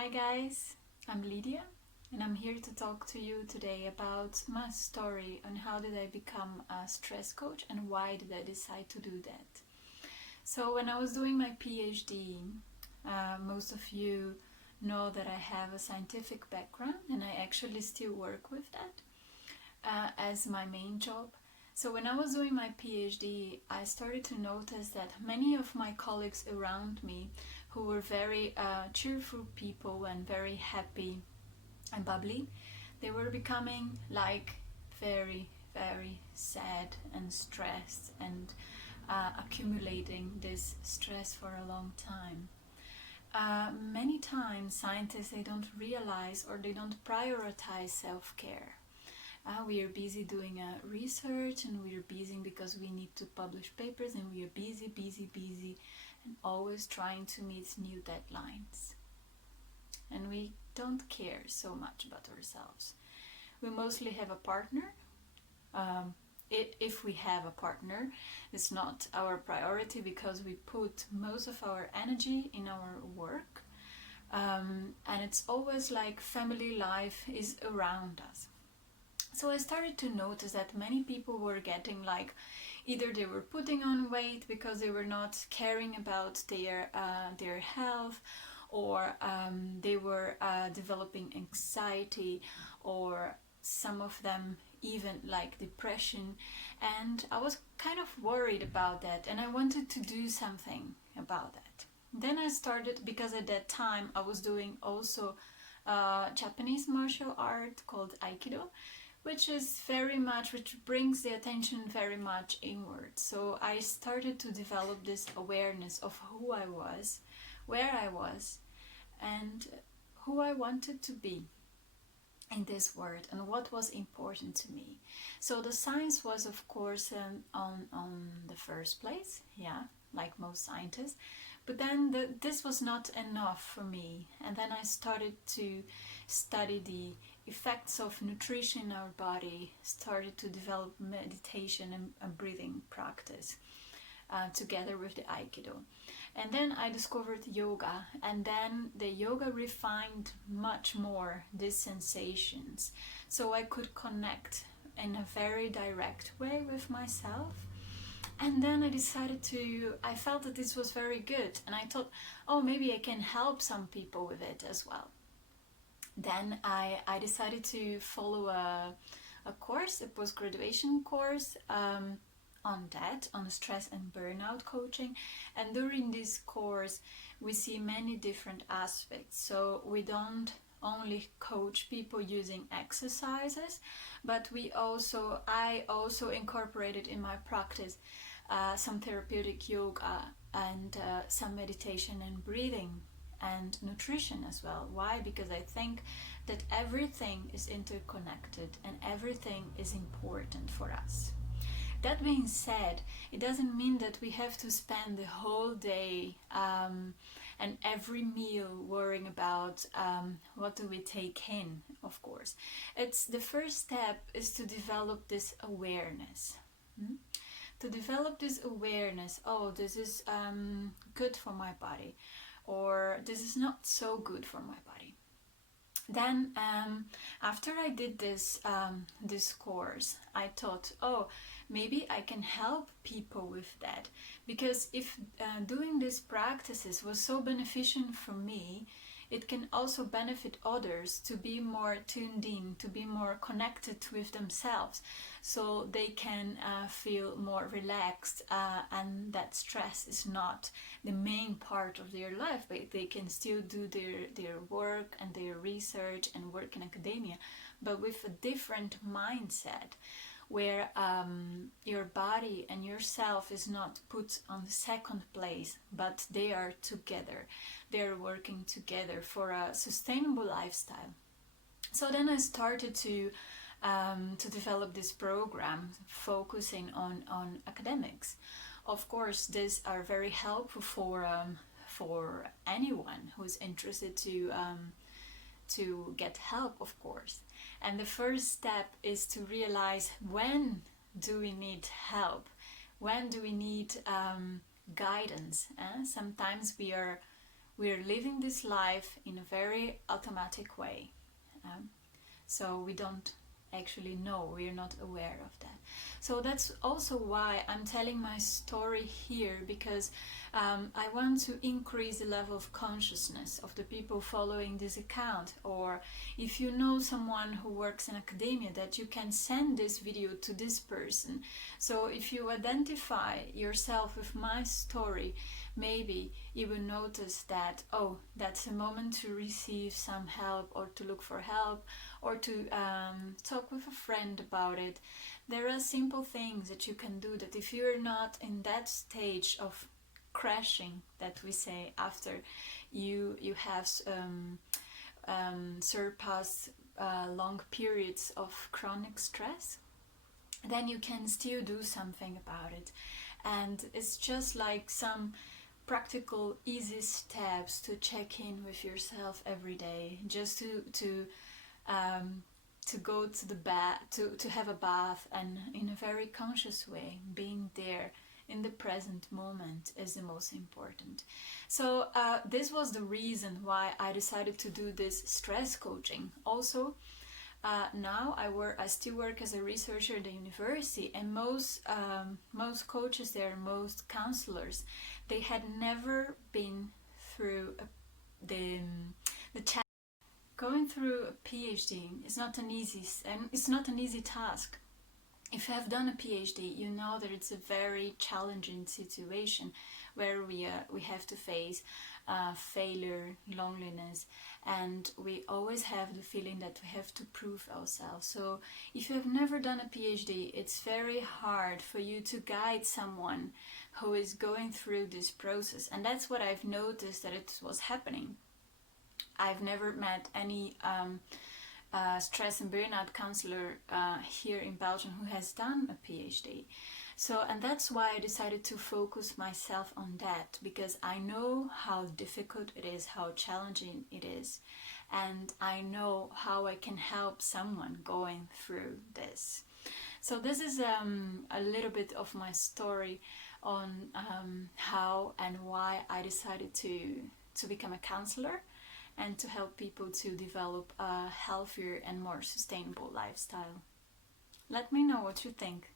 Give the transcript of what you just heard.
Hi guys, I'm Lydia and I'm here to talk to you today about my story on how did I become a stress coach and why did I decide to do that. So when I was doing my PhD, most of you know that I have a scientific background and I actually still work with that as my main job. So when I was doing my PhD, I started to notice that many of my colleagues around me who were very cheerful people and very happy and bubbly, they were becoming like very, very sad and stressed and accumulating this stress for a long time. Many times scientists, they don't realize or they don't prioritize self-care. We are busy doing research and we are busy because we need to publish papers and we are busy and always trying to meet new deadlines. And we don't care so much about ourselves. We mostly have a partner. If we have a partner, it's not our priority because we put most of our energy in our work. And it's always like family life is around us. So I started to notice that many people were getting like either they were putting on weight because they were not caring about their health, or they were developing anxiety, or some of them even like depression. And I was kind of worried about that and I wanted to do something about that. Then I started, because at that time I was doing also Japanese martial art called Aikido, which brings the attention very much inward. So I started to develop this awareness of who I was, where I was, and who I wanted to be in this world and what was important to me. So the science was, of course, on the first place, yeah, like most scientists. But then this was not enough for me. And then I started to study the effects of nutrition in our body, started to develop meditation and breathing practice together with the Aikido. And then I discovered yoga, and then the yoga refined much more these sensations. So I could connect in a very direct way with myself. And then I felt that this was very good. And I thought, oh, maybe I can help some people with it as well. Then I decided to follow a course, a post-graduation course on stress and burnout coaching. And during this course, we see many different aspects. So we don't only coach people using exercises, but I also incorporated in my practice some therapeutic yoga and some meditation and breathing and nutrition as well. Why? Because I think that everything is interconnected and everything is important for us. That being said, it doesn't mean that we have to spend the whole day and every meal worrying about what do we take in, of course. The first step is to develop this awareness. To develop this awareness, oh, this is good for my body, or this is not so good for my body. Then after I did this course, I thought, oh, maybe I can help people with that, because if doing these practices was so beneficial for me, it can also benefit others to be more tuned in, to be more connected with themselves, so they can feel more relaxed and that stress is not the main part of their life, but they can still do their work and their research and work in academia, but with a different mindset, where your body and yourself is not put on the second place, but they are together. They're working together for a sustainable lifestyle. So then I started to develop this program focusing on academics. Of course, these are very helpful for anyone who's interested to get help, of course. And the first step is to realize, when do we need help? When do we need guidance? Sometimes we we're living this life in a very automatic way. So we don't actually know, we're not aware of that. So that's also why I'm telling my story here, because I want to increase the level of consciousness of the people following this account. Or if you know someone who works in academia, that you can send this video to this person. So if you identify yourself with my story, maybe you will notice that, oh, that's a moment to receive some help, or to look for help, or to talk with a friend about it. There are simple things that you can do, that if you're not in that stage of crashing, that we say, after you have surpassed long periods of chronic stress, then you can still do something about it. And it's just like some practical, easy steps to check in with yourself every day, just to go to the bath, to have a bath, and in a very conscious way, being there in the present moment is the most important. So this was the reason why I decided to do this stress coaching. Also, now I still work as a researcher at the university, and most coaches there, most counselors, they had never been through the challenge. Going through a PhD is not an easy task. If you have done a PhD, you know that it's a very challenging situation, where we have to face failure, loneliness, and we always have the feeling that we have to prove ourselves. So if you have never done a PhD, it's very hard for you to guide someone who is going through this process. And that's what I've noticed that it was happening. I've never met any stress and burnout counselor here in Belgium who has done a PhD. So, and that's why I decided to focus myself on that, because I know how difficult it is, how challenging it is, and I know how I can help someone going through this. So this is a little bit of my story on how and why I decided to become a counselor, and to help people to develop a healthier and more sustainable lifestyle. Let me know what you think.